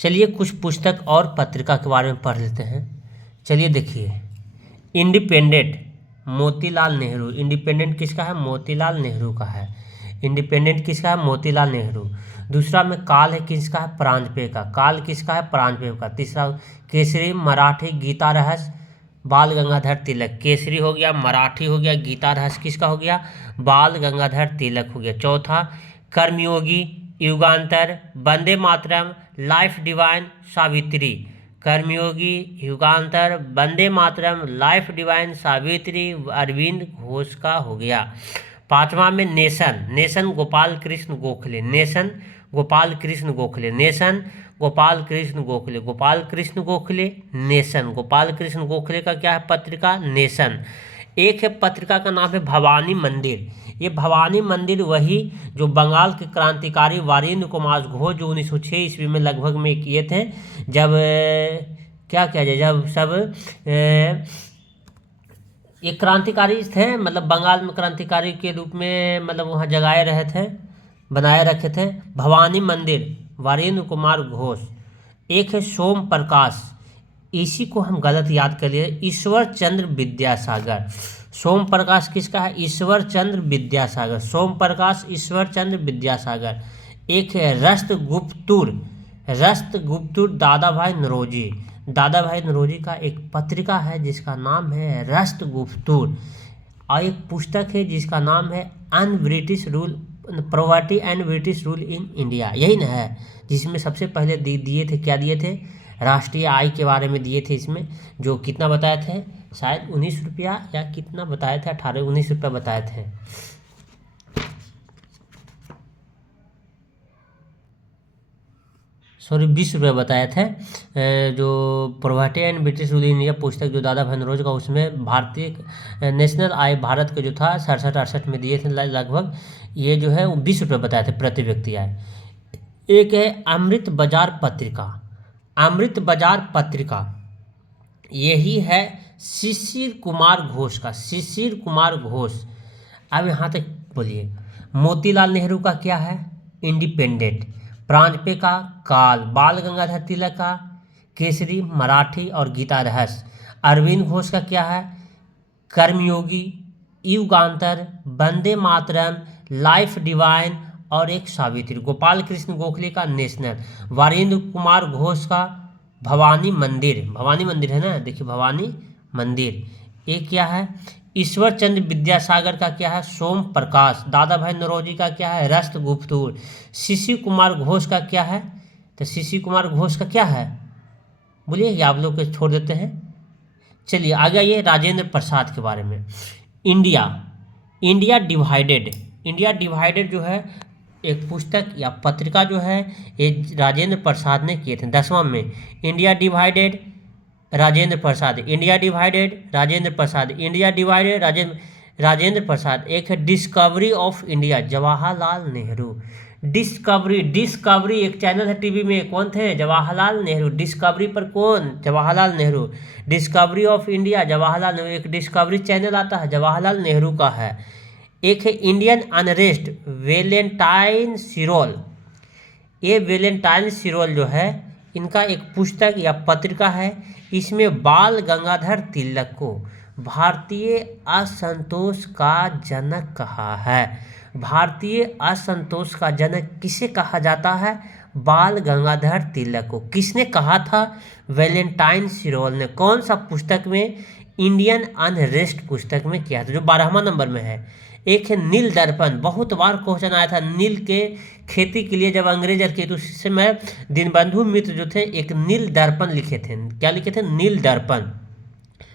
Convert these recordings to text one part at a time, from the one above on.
चलिए कुछ पुस्तक और पत्रिका के बारे में पढ़ लेते हैं। चलिए देखिए, इंडिपेंडेंट मोतीलाल नेहरू। इंडिपेंडेंट किसका है? मोतीलाल नेहरू का है। इंडिपेंडेंट किसका है? मोतीलाल नेहरू। दूसरा में काल है, किसका है? परांजपे का। काल किसका है? परांजपे का। तीसरा केसरी मराठी गीता रहस्य बाल गंगाधर तिलक। केसरी हो गया, मराठी हो गया, गीता रहस्य किसका हो गया? बाल गंगाधर तिलक हो गया। चौथा कर्मयोगी, युगांतर, वंदे मातरम, लाइफ डिवाइन, सावित्री। कर्मयोगी, युगांतर, वंदे मातरम, लाइफ डिवाइन, सावित्री अरविंद घोष का हो गया। पांचवा में nation. Nation Gopal Krishna Gokhale. Nation Gopal Krishna Gokhale. Nation Gopal Krishna Gokhale. Gopal Krishna Gokhale nation. Gopal Krishna Gokhale का क्या है? पत्रिका नेशन। एक है पत्रिका का नाम है भवानी मंदिर। ये भवानी मंदिर वही जो बंगाल के क्रांतिकारी वीरेंद्र कुमार घोष जो 1906 ईस्वी में लगभग में किए थे, जब क्या किया जाए, जब सब ये क्रांतिकारी थे, मतलब बंगाल में क्रांतिकारी के रूप में मतलब वहाँ जगाए रहे थे, बनाए रखे थे। भवानी मंदिर वीरेंद्र कुमार घोष। एक है सोम प्रकाश, इसी को हम गलत याद कर लिए, ईश्वर चंद्र विद्यासागर। सोम प्रकाश किसका है? ईश्वर चंद्र विद्यासागर। सोम प्रकाश ईश्वर चंद्र विद्यासागर। एक है राष्ट्रगुप्तुर। राष्ट्रगुप्तुर दादा भाई नौरोजी। दादा भाई नौरोजी का एक पत्रिका है जिसका नाम है राष्ट्रगुप्तुर, और एक पुस्तक है जिसका नाम है un British rule, property and British rule in India, यही ना है जिसमें सबसे पहले दिए थे, क्या दिए थे? राष्ट्रीय आय के बारे में दिए थे। इसमें जो कितना बताए थे, शायद 19 रुपया या कितना बताए थे, 18-19 रुपया बताए थे। सॉरी 20 रुपये बताए थे। जो property and British rule in India पुस्तक जो दादा भाई नौरोजी का, उसमें भारतीय नेशनल आय भारत के जो था 67-68 में दिए थे लगभग। ये जो है वो 20 रुपये बताए थे प्रति व्यक्ति आय। एक है अमृत बाजार पत्रिका। अमृत बाजार पत्रिका यही है शिशिर कुमार घोष का। शिशिर कुमार घोष। अब यहाँ तक बोलिए, मोतीलाल नेहरू का क्या है? इंडिपेंडेंट। परांजपे का काल। बाल गंगाधर तिलक का केसरी मराठी और गीता रहस्य। अरविंद घोष का क्या है? कर्मयोगी, युगांतर, वंदे मातरम, लाइफ डिवाइन और एक सावित्री। गोपाल कृष्ण गोखले का नेशनल। वीरेंद्र कुमार घोष का भवानी मंदिर। भवानी मंदिर है ना, देखिए भवानी मंदिर। एक क्या है? ईश्वर चंद्र विद्यासागर का क्या है? सोम प्रकाश। दादा भाई नौरोजी का क्या है? राष्ट्रगुप्तुर। शिशिर कुमार घोष का क्या है? तो शिशिर कुमार घोष का क्या है बोलिए, ये आप लोग को छोड़ देते हैं। चलिए आगे आइए राजेंद्र प्रसाद के बारे में। India. India divided. India divided जो है एक पुस्तक या पत्रिका जो है, ये राजेंद्र प्रसाद ने किए थे 10वां में। India divided Rajendra Prasad. India divided Rajendra Prasad. India divided Rajendra Prasad. एक है discovery of India Jawaharlal Nehru. Discovery एक चैनल है टीवी में, कौन थे? जवाहरलाल नेहरू। डिस्कवरी पर कौन? Jawaharlal Nehru. Discovery of India Jawaharlal Nehru, एक डिस्कवरी चैनल आता है, जवाहरलाल नेहरू का है। एक है इंडियन अनरेस्ट वेलेंटाइन सिरोल। ये वेलेंटाइन सिरोल जो है, इनका एक पुस्तक या पत्रिका है। इसमें बाल गंगाधर तिलक को भारतीय असंतोष का जनक कहा है। भारतीय असंतोष का जनक किसे कहा जाता है? बाल गंगाधर तिलक को। किसने कहा था? वेलेंटाइन सिरोल ने। कौन सा पुस्तक में? इंडियन अनरेस्ट पुस्तक में किया था, जो 12वां नंबर में है। एक है नील दर्पण। बहुत बार क्वेश्चन आया था नील के खेती के लिए जब अंग्रेज के, तो उस समय दीनबंधु मित्र जो थे एक नील दर्पण लिखे थे। क्या लिखे थे? नील दर्पण।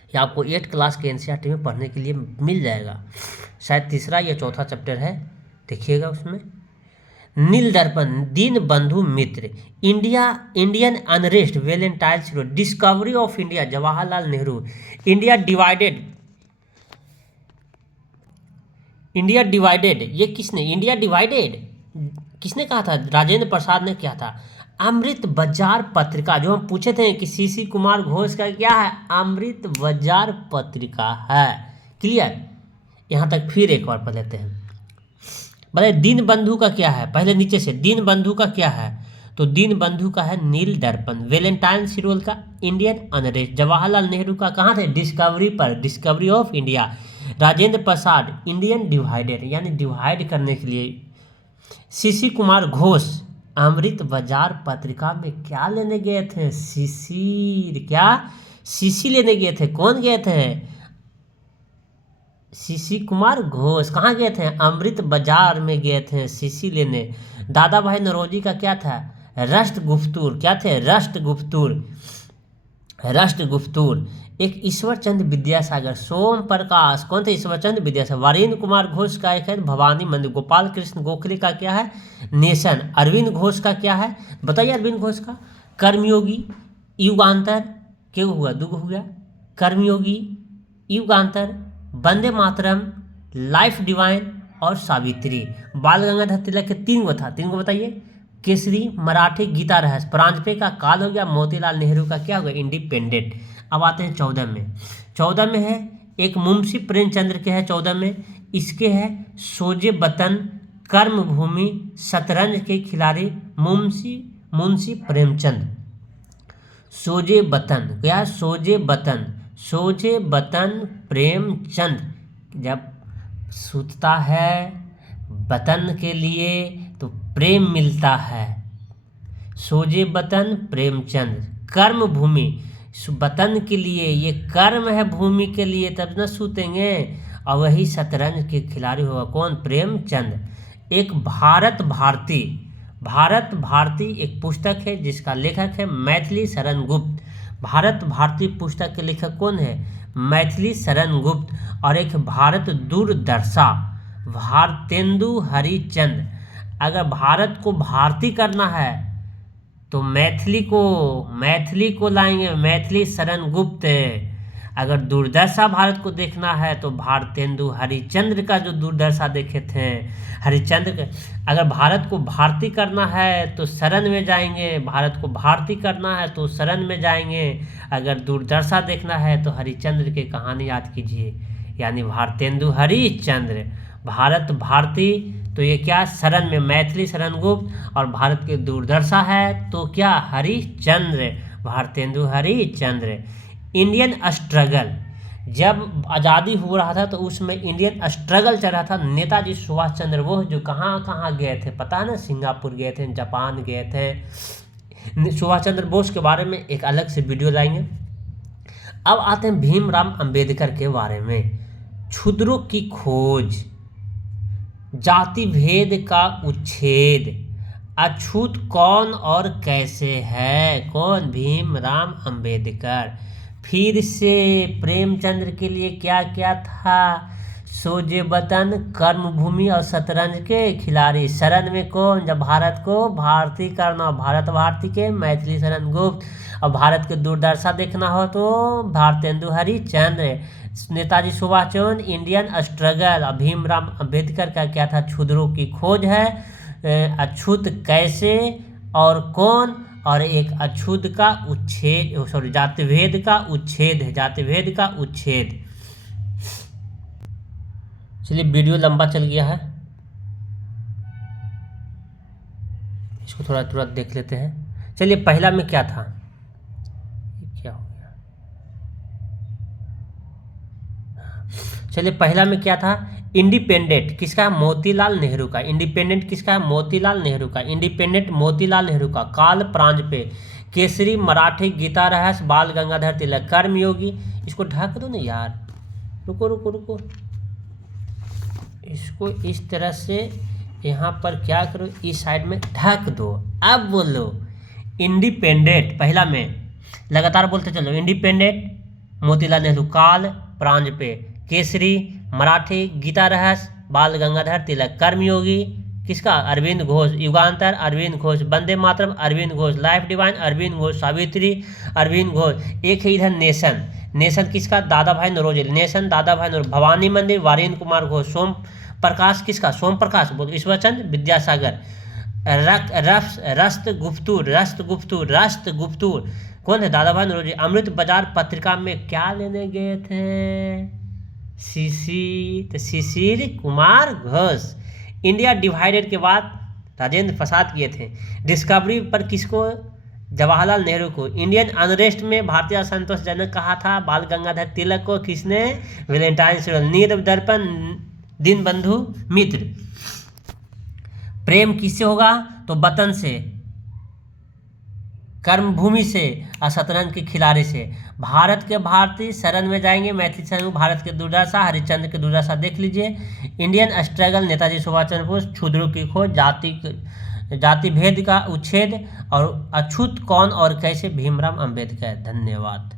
ये आपको 8 क्लास के एनसीईआरटी में पढ़ने के लिए मिल जाएगा, शायद 3रा या 4था चैप्टर है, देखिएगा उसमें। Neel Darpan, Dinabandhu Mitra, Indian unrest Valentine Chirol, discovery of India Jawaharlal Nehru, India divided. India divided ये किसने? इंडिया डिवाइडेड किसने कहा था? राजेंद्र प्रसाद ने किया था। अमृत बाजार पत्रिका जो हम पूछे थे कि शिशिर कुमार घोष का क्या है? अमृत बाजार पत्रिका है। क्लियर? यहाँ तक फिर एक बार पढ़ लेते हैं। बताइए दीनबंधु का क्या है? पहले नीचे से, दीनबंधु का क्या है? तो दीन बंधु का है नील दर्पण। वैलेंटाइन सिरोल का इंडियन अनरेस्ट। जवाहरलाल नेहरू का कहाँ थे, डिस्कवरी पर, discovery of India. Rajendra Prasad Indian divided, यानी डिवाइड करने के लिए। सीसी कुमार घोष अमृत बाजार पत्रिका में क्या लेने गए थे, शिशिर, क्या सीसी लेने गए थे। कौन गए थे, सीसी कुमार घोष। कहाँ गए थे, अमृत बाजार में गए थे सीसी लेने। दादा भाई नौरोजी का क्या था, राष्ट्रगुप्तुर, क्या थे, राष्ट्रगुप्तुर, राष्ट्रगुप्तुर। एक ईश्वर चंद्र विद्यासागर, सोम प्रकाश, कौन थे, ईश्वर चंद्र विद्यासागर। वीरेंद्र कुमार घोष का एक है भवानी मंदिर। गोपाल कृष्ण गोखले का क्या है, नेशन। अरविंद घोष का क्या है, बताइए अरविंद घोष का, कर्मयोगी, युगांतर, क्यों हुआ, दुगो हुआ, कर्मयोगी, युगांतर, वंदे मातरम, लाइफ डिवाइन और सावित्री। बाल गंगाधर तिलक के तीन गो था, तीन गो बताइए, केसरी, मराठी, गीता रहस्य। परांजपे का काल हो गया। मोतीलाल नेहरू का क्या होगा, इंडिपेंडेंट। अब आते हैं 14 में। 14 में है एक मुंशी प्रेमचंद्र के है 14 में, इसके है सोजे वतन, कर्मभूमि, शतरंज के खिलाड़ी, मुंशी प्रेमचंद। सोजे वतन, क्या, सोजे वतन, सोजे वतन प्रेमचंद जब सूतता है वतन के लिए तो प्रेम मिलता है। सोजे वतन प्रेमचंद। कर्म भूमि, वतन के लिए, ये कर्म है भूमि के लिए, तब न सूतेंगे। और वही शतरंज के खिलाड़ी होगा कौन, प्रेमचंद। एक भारत भारती, भारत भारती एक पुस्तक है जिसका लेखक है मैथिली शरण गुप्त। भारत भारती पुस्तक के लेखक कौन है, मैथिली शरण गुप्त। और एक भारत दूरदर्शा, भारतेंदु हरिचंद। अगर भारत को भारती करना है तो मैथिली को लाएंगे, मैथिली शरण गुप्त। अगर दूरदर्शा भारत को देखना है तो भारतेंदु हरिचंद्र का जो दूरदर्शा देखे थे, हरिचंद्र। अगर भारत को भारती करना है तो शरण में जाएंगे, भारत को भारती करना है तो शरण में जाएंगे। अगर दूरदर्शा देखना है तो हरिचंद्र की कहानी याद कीजिए, यानी भारतेंदु हरिचंद्र। भारत भारती तो ये क्या, शरण में मैथिली शरण गुप्त। और भारत के दूरदर्शा है तो क्या, हरिचंद्र, भारतेंदु हरिचंद्र। इंडियन स्ट्रगल, जब आज़ादी हो रहा था तो उसमें इंडियन स्ट्रगल चल रहा था। नेताजी सुभाष चंद्र बोस जो कहाँ कहाँ गए थे पता है ना, सिंगापुर गए थे, जापान गए थे। सुभाष चंद्र बोस के बारे में एक अलग से वीडियो लाएंगे। अब आते हैं भीमराव अंबेडकर के बारे में। क्षुद्रों की खोज, जाति भेद का उच्छेद, अछूत कौन और कैसे है, कौन, भीमराव अंबेडकर। फिर से प्रेमचंद्र के लिए क्या क्या था, सोजे वतन, कर्मभूमि और शतरंज के खिलाड़ी। शरण में कौन, जब भारत को भारती करना, भारत भारती के मैथिली शरण गुप्त। और भारत के दूरदर्शा देखना हो तो भारतेंदु हरिचंद्र। Netaji Subhash Chandra, Indian struggle. और भीमराव अंबेडकर का क्या था, क्षुद्रों की खोज है, अछूत कैसे और कौन, और एक अछूत का उच्छेद, सॉरी जातिभेद का उच्छेद है, जातिभेद का उच्छेद। चलिए वीडियो लंबा चल गया है, इसको थोड़ा तुरंत देख लेते हैं। चलिए पहला में क्या था, क्या हो गया, चलिए पहला में क्या था, इंडिपेंडेंट किसका, मोतीलाल नेहरू का। इंडिपेंडेंट किसका है, मोतीलाल नेहरू का। इंडिपेंडेंट मोतीलाल नेहरू का। काल प्रांजपे, केसरी, मराठी, गीता रहस्य, बाल गंगाधर तिलक। कर्मयोगी, इसको ढक दो ना यार, रुको रुको रुको, इसको इस तरह से यहाँ पर क्या करो, इस साइड में ढक दो। अब बोलो इंडिपेंडेंट, पहला में लगातार बोलते चलो। इंडिपेंडेंट मोतीलाल नेहरू, काल प्रांजपे, केसरी, मराठी, गीता रहस्य, बाल गंगाधर तिलक। कर्मयोगी किसका, अरविंद घोष। युगांतर अरविंद घोष। वंदे मातरम अरविंद घोष। Life divine Aurobindo Ghosh. सावित्री अरविंद घोष। एक है इधर नेशन, नेशन किसका, दादा भाई नौरोजी। नेशन दादा भाई नौरोजी। भवानी मंदिर वीरेंद्र कुमार घोष। सोम प्रकाश किसका, सोम प्रकाश बोल, ईश्वरचंद्र विद्यासागर। राष्ट्रगुप्तुर, राष्ट्रगुप्तुर, राष्ट्रगुप्तुर कौन है, दादा भाई नौरोजी। अमृत बाजार पत्रिका में क्या लेने गए थे, शिशिर कुमार घोष। इंडिया डिवाइडेड के बाद राजेंद्र प्रसाद किए थे। डिस्कवरी पर किसको? जवाहरलाल नेहरू को। इंडियन अनरेस्ट में भारतीय असंतोषजनक कहा था? बाल गंगाधर तिलक को। किसने? वैलेंटाइन रोज। नीर दर्पण दीनबंधु मित्र। प्रेम किससे होगा? तो वतन से, कर्मभूमि से और शतरंज के खिलाड़ी से। भारत के भारतीय शरण में जाएंगे, मैथिली शरण, भारत के दुर्दशा, हरिश्चंद्र की दुर्दशा देख लीजिए। Indian struggle, Netaji Subhash Chandra Bose. क्षुद्रों की खोज, जाति भेद का उच्छेद और अछूत कौन और कैसे? भीमराव अंबेडकर। धन्यवाद।